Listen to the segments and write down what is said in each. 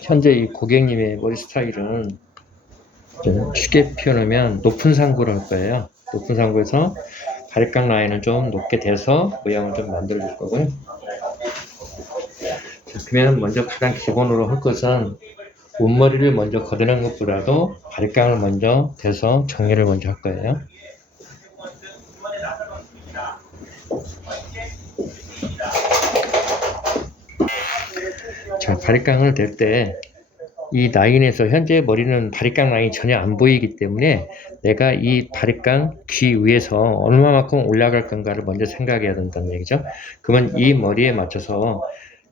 현재 이 고객님의 머리 스타일은 쉽게 표현하면 높은 상구를 할 거예요. 높은 상구에서 바리깡 라인을 좀 높게 대서 모양을 좀 만들어 줄 거고요. 자, 그러면 먼저 가장 기본으로 할 것은 옷머리를 먼저 걷어낸 것보다도 바리깡을 먼저 대서 정리를 먼저 할 거예요. 자, 바리깡을 댈 때 이 라인에서 현재 머리는 바리깡 라인이 전혀 안 보이기 때문에 내가 이 바리깡 귀 위에서 얼마만큼 올라갈 건가를 먼저 생각해야 된다는 얘기죠. 그러면 이 머리에 맞춰서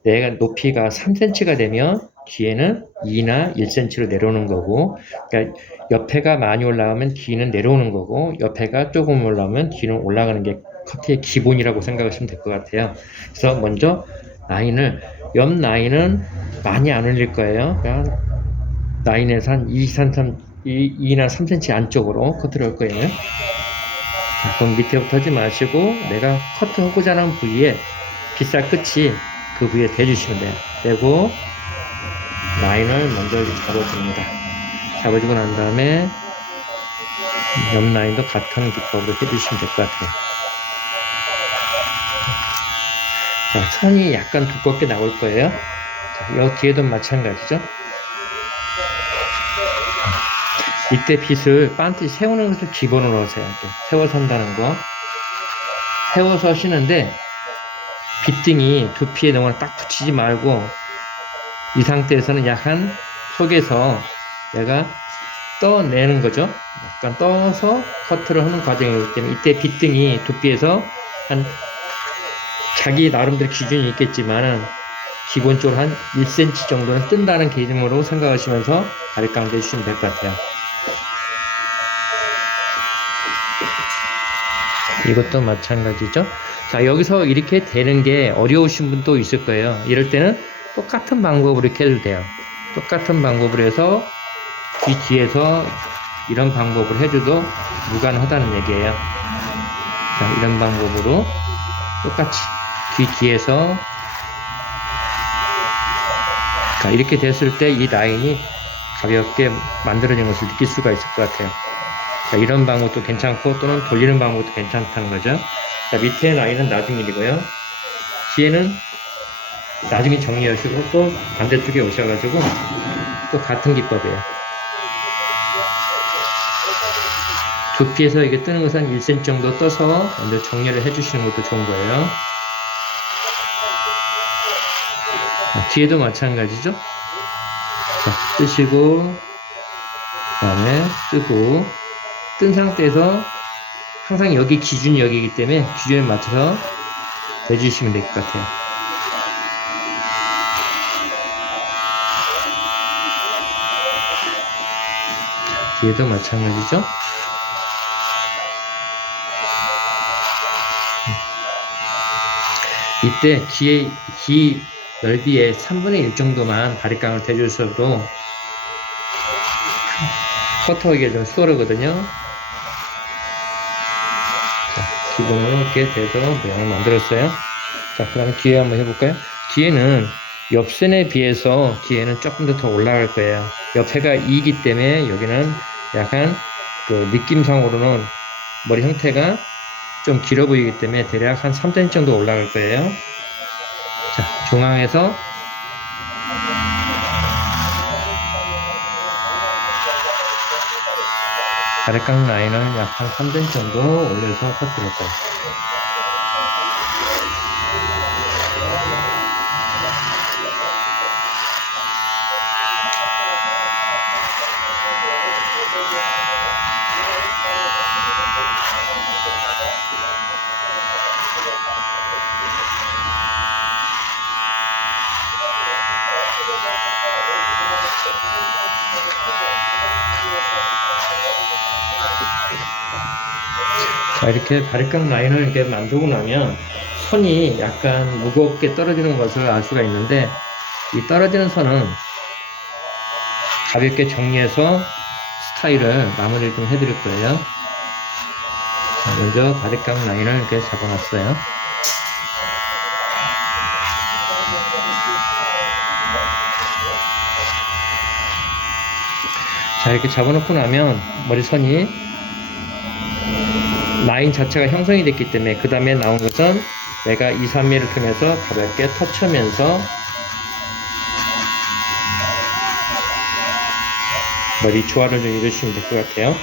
내가 높이가 3cm가 되면 뒤에는 2나 1cm로 내려오는 거고, 그러니까 옆에가 많이 올라가면 뒤는 내려오는 거고, 옆에가 조금 올라가면 뒤는 올라가는 게 커트의 기본이라고 생각하시면 될 것 같아요. 그래서 먼저 라인을, 옆 라인은 많이 안 올릴 거예요. 그러니까 라인에서 한 2나 3cm 안쪽으로 커트를 할 거예요. 자, 그럼 밑에부터 하지 마시고 내가 커트하고자 하는 부위에 빗살 끝이 그 부위에 대주시면 돼요. 대고 라인을 먼저 잡아줍니다. 잡아주고 난 다음에 옆 라인도 같은 기법으로 해주시면 될 것 같아요. 자, 선이 약간 두껍게 나올 거예요. 자, 이 뒤에도 마찬가지죠. 이때 빗을 반드시 세우는 것을 기본으로 하세요. 이렇게 세워서 한다는 거. 세워서 쉬는데 빗등이 두피에 너무 딱 붙이지 말고 이 상태에서는 약간 속에서 내가 떠내는 거죠. 약간 떠서 커트를 하는 과정이기 때문에 이때 빗등이 두피에서 한 자기 나름대로 기준이 있겠지만은 기본적으로 한 1cm 정도는 뜬다는 개념으로 생각하시면서 바리깡을 대주시면 될 것 같아요. 이것도 마찬가지죠. 자, 여기서 이렇게 되는 게 어려우신 분도 있을 거예요. 이럴 때는 똑같은 방법으로 이렇게 해도 돼요. 똑같은 방법으로 해서 귀 뒤에서 이런 방법을 해줘도 무관하다는 얘기예요. 자, 이런 방법으로 똑같이 귀 뒤에서 자, 이렇게 됐을 때 이 라인이 가볍게 만들어진 것을 느낄 수가 있을 것 같아요. 자, 이런 방법도 괜찮고 또는 돌리는 방법도 괜찮다는 거죠. 자, 밑에 라인은 나중 일이고요. 뒤에는 나중에 정리하시고 또 반대쪽에 오셔가지고 또 같은 기법이에요. 두피에서 이게 뜨는 것은 1cm 정도 떠서 먼저 정리를 해주시는 것도 좋은 거예요. 자, 뒤에도 마찬가지죠. 자, 뜨시고 그 다음에 뜨고 뜬 상태에서 항상 여기 기준이 여기이기 때문에 기준에 맞춰서 대주시면 될 것 같아요. 뒤에도 마찬가지죠. 이때 귀 넓이의 3분의 1 정도만 바리깡을 대주셔도 커트하기가 좀 수월하거든요. 자, 기본으로 이렇게 대서 모양을 만들었어요. 자, 그 다음에 뒤에 한번 해볼까요? 뒤에는 옆선에 비해서 뒤에는 조금 더 올라갈 거예요. 옆에가 2이기 때문에 여기는 약간 그 느낌상으로는 머리 형태가 좀 길어 보이기 때문에 대략 한 3cm 정도 올라갈 거예요. 자, 중앙에서 바리깡 라인을 약 한 3cm 정도 올려서 커트를 할 거예요. 자, 이렇게 바리깡 라인을 이렇게 만들고 나면 선이 약간 무겁게 떨어지는 것을 알 수가 있는데 이 떨어지는 선은 가볍게 정리해서 스타일을 마무리를 좀 해드릴 거예요. 먼저 바리깡 라인을 이렇게 잡아놨어요. 자, 이렇게 잡아놓고 나면 머리선이 라인 자체가 형성이 됐기 때문에 그 다음에 나온 것은 내가 2, 3mm 통해서 가볍게 터치하면서 머리 조화를 좀 이루시면 될 것 같아요.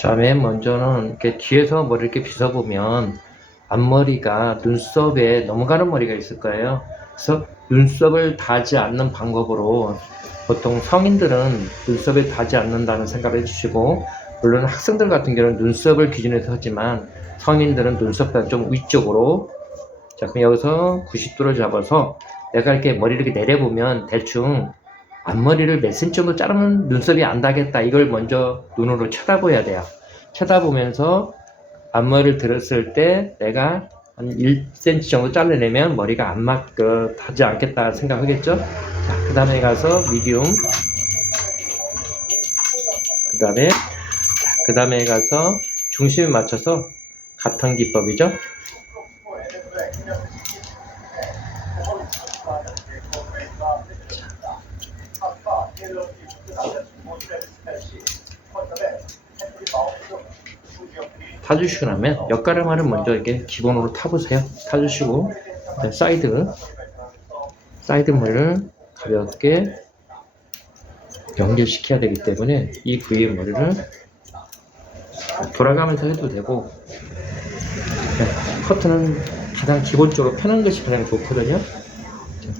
자, 맨 먼저는 이렇게 뒤에서 머리를 이렇게 빗어보면 앞머리가 눈썹에 넘어가는 머리가 있을 거예요. 그래서 눈썹을 닿지 않는 방법으로 보통 성인들은 눈썹에 닿지 않는다는 생각을 해주시고, 물론 학생들 같은 경우는 눈썹을 기준으로 하지만 성인들은 눈썹보다 좀 위쪽으로. 자, 그럼 여기서 90도를 잡아서 내가 이렇게 머리를 이렇게 내려보면 대충 앞머리를 몇 cm 정도 자르면 눈썹이 안 닿겠다, 이걸 먼저 눈으로 쳐다봐야 돼요. 쳐다보면서 앞머리를 들었을 때 내가 한 1cm 정도 잘라내면 머리가 안 닿지 않겠다 생각하겠죠. 자, 그 다음에 가서 미디움, 그 다음에 가서 중심에 맞춰서 가탕 기법이죠. 타주시고 나면 옆가르마를 먼저 이렇게 기본으로 타보세요. 타주시고 사이드 머리를 가볍게 연결시켜야 되기 때문에 이 부위의 머리를 돌아가면서 해도 되고, 커트는 가장 기본적으로 편한 것이 가장 좋거든요.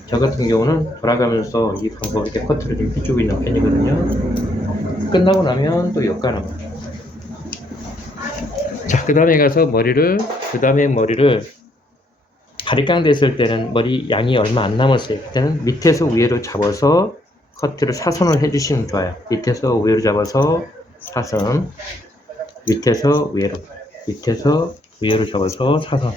저 같은 경우는 돌아가면서 이 방법 이렇게 커트를 좀 해주고 있는 편이거든요. 끝나고 나면 또 옆가르마. 자, 그 다음에 가서 머리를 바리깡 됐을 때는 머리 양이 얼마 안 남았어요. 그때는 밑에서 위로 잡아서 커트를 사선을 해주시면 좋아요. 밑에서 위로 잡아서 사선, 밑에서 위로 잡아서 사선.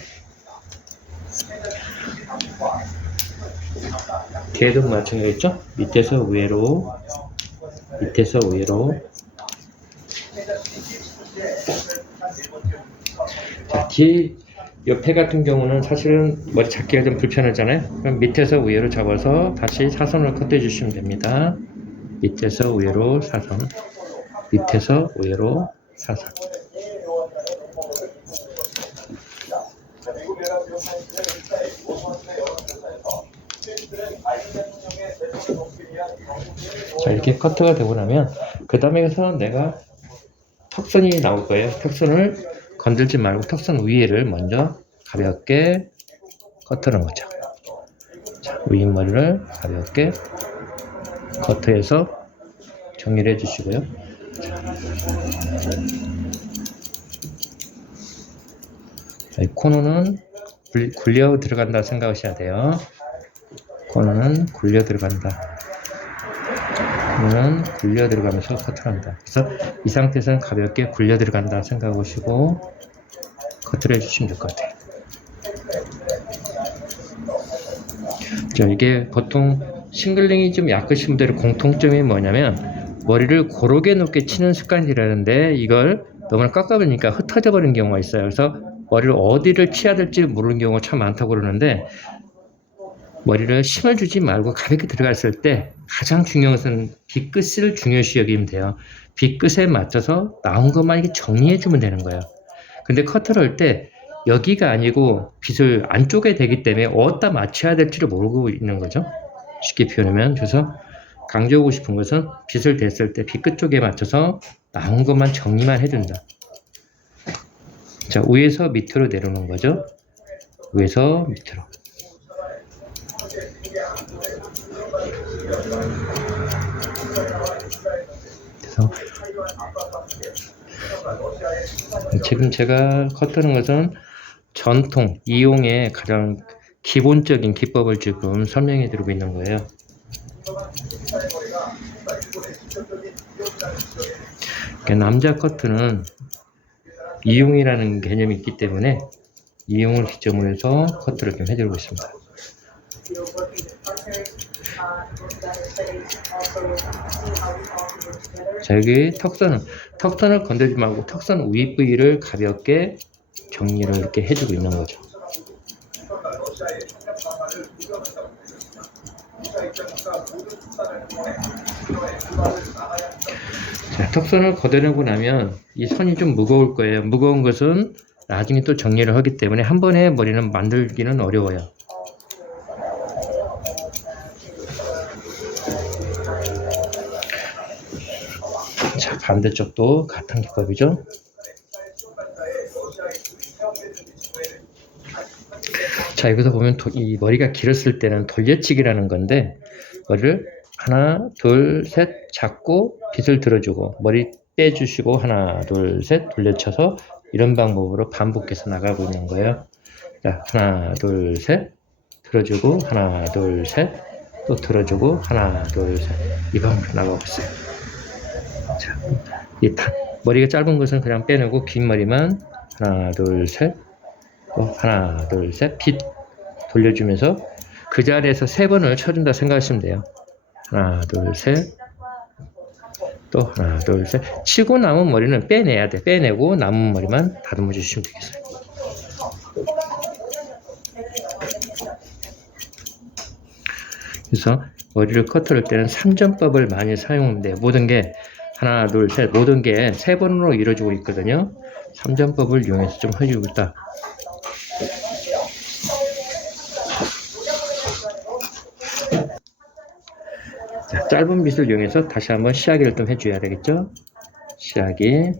뒤에도 마찬가지겠죠? 밑에서 위로. 자, 뒤 옆에 같은 경우는 사실은 머리 잡기가 좀 불편하잖아요. 그럼 밑에서 위로 잡아서 다시 사선을 커트해 주시면 됩니다. 밑에서 위로 사선, 밑에서 위로 사선. 자, 이렇게 커트가 되고 나면 그 다음에서 내가 턱선이 나올 거예요. 턱선을 건들지 말고 턱선 위에를 먼저 가볍게 커트하는 거죠. 자, 윗머리를 가볍게 커트해서 정리를 해주시고요. 자, 이 코너는 굴려 들어간다 생각하셔야 돼요. 코너는 굴려 들어간다. 코너는 굴려 들어가면서 커트를 한다. 그래서 이 상태에서는 가볍게 굴려 들어간다 생각하시고 커트를 해주시면 될 것 같아요. 자, 이게 보통 싱글링이 좀 약하신 분들의 공통점이 뭐냐면 머리를 고르게 높게 치는 습관이라는데 이걸 너무 깎아버리니까 흩어져 버리는 경우가 있어요. 그래서 머리를 어디를 치야 될지 모르는 경우가 참 많다고 그러는데 머리를 힘을 주지 말고 가볍게 들어갔을 때 가장 중요한 것은 빗끝을 중요시 여기면 돼요. 빗끝에 맞춰서 나온 것만 이렇게 정리해 주면 되는 거예요. 근데 커트를 할 때 여기가 아니고 빗을 안쪽에 되기 때문에 어디다 맞춰야 될지를 모르고 있는 거죠. 쉽게 표현하면. 그래서 강조하고 싶은 것은 빗을 댔을 때 빗끝 쪽에 맞춰서 나온 것만 정리만 해준다. 자, 위에서 밑으로 내려오는 거죠. 위에서 밑으로. 그래서 지금 제가 커트하는 것은 전통, 이용의 가장 기본적인 기법을 지금 설명해 드리고 있는 거예요. 남자 커트는 이용이라는 개념이 있기 때문에 이용을 기점으로 해서 커트를 좀 해드리고 있습니다. 자, 여기 턱선을 건들지 말고 턱선 위 부위를 가볍게 정리를 이렇게 해주고 있는 거죠. 자, 턱선을 걷어내고 나면 이 선이 좀 무거울 거예요. 무거운 것은 나중에 또 정리를 하기 때문에 한 번에 머리는 만들기는 어려워요. 자, 반대쪽도 같은 기법이죠. 자, 여기서 보면 이 머리가 길었을 때는 돌려치기라는 건데 머리를 하나, 둘, 셋 잡고 빗을 들어주고 머리 빼주시고 하나, 둘, 셋 돌려쳐서 이런 방법으로 반복해서 나가고 있는 거예요. 자, 하나, 둘, 셋 들어주고 하나, 둘, 셋 또 들어주고 하나, 둘, 셋 이 방법으로 나가고 있어요. 자, 머리가 짧은 것은 그냥 빼내고 긴 머리만 하나, 둘, 셋 또 하나, 둘, 셋 빗 돌려주면서 그 자리에서 3번을 쳐준다 생각하시면 돼요. 하나, 둘, 셋 또 하나, 둘, 셋 치고 남은 머리는 빼내야 돼. 빼내고 남은 머리만 다듬어 주시면 되겠어요. 그래서 머리를 커트할 때는 3전법을 많이 사용하는데 모든 게 하나, 둘, 셋 모든 게 3번으로 이루어지고 있거든요. 3전법을 이용해서 좀 해주고 있다. 자, 짧은 빗을 이용해서 다시 한번 시야기를 좀 해줘야 되겠죠? 시야기.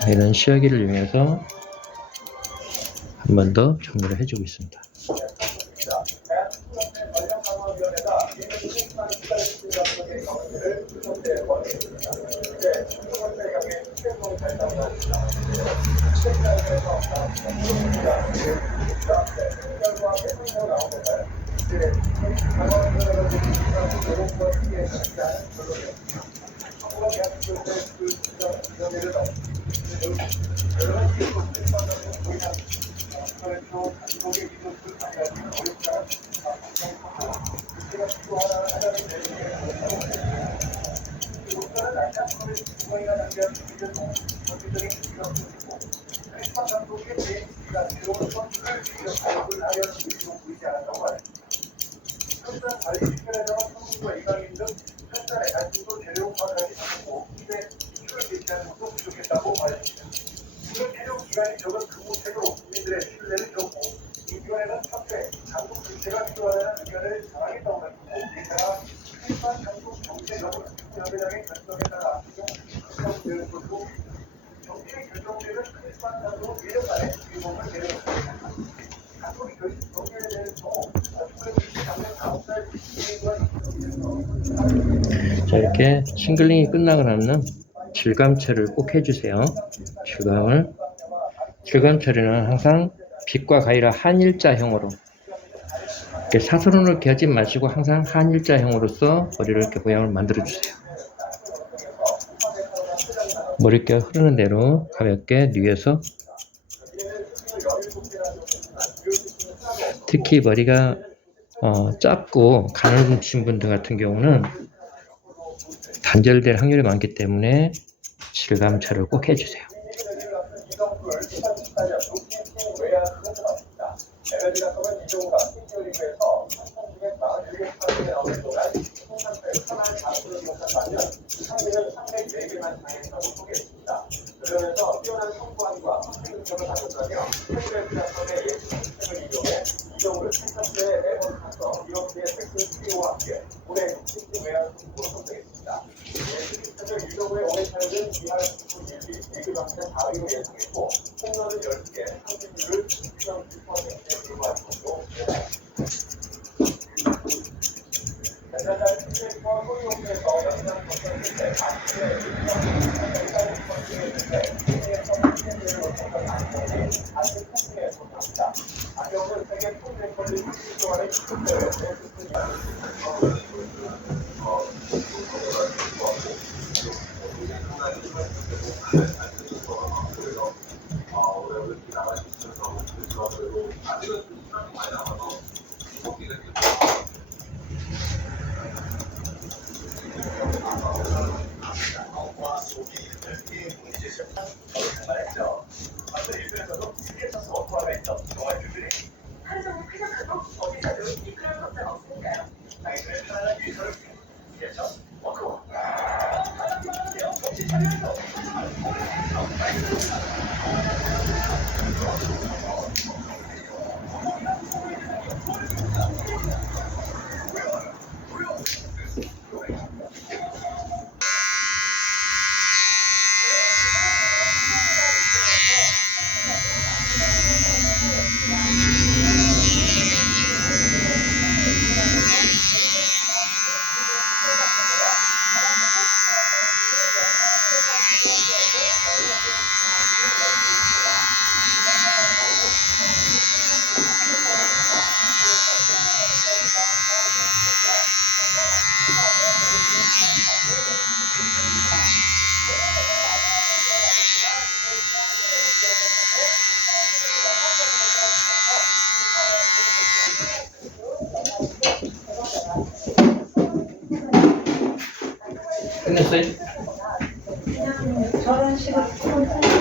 자, 이런 시야기를 이용해서 한 번 더 정리를 해주고 있습니다. 자, 이렇게 싱글링이 끝나고 나면 질감 처리를 꼭 해주세요. 질감 처리는 항상 빛과 가위로 한일자형으로, 이렇게 사선으로 개지 마시고 항상 한일자형으로서 머리를 이렇게 모양을 만들어 주세요. 머릿결 흐르는 대로 가볍게 뉘어서, 특히 머리가 짧고 가늘으신 분들 같은 경우는 단절될 확률이 많기 때문에 질감 처리를 꼭 해주세요. 끝냈어요? 그냥 저런 식으로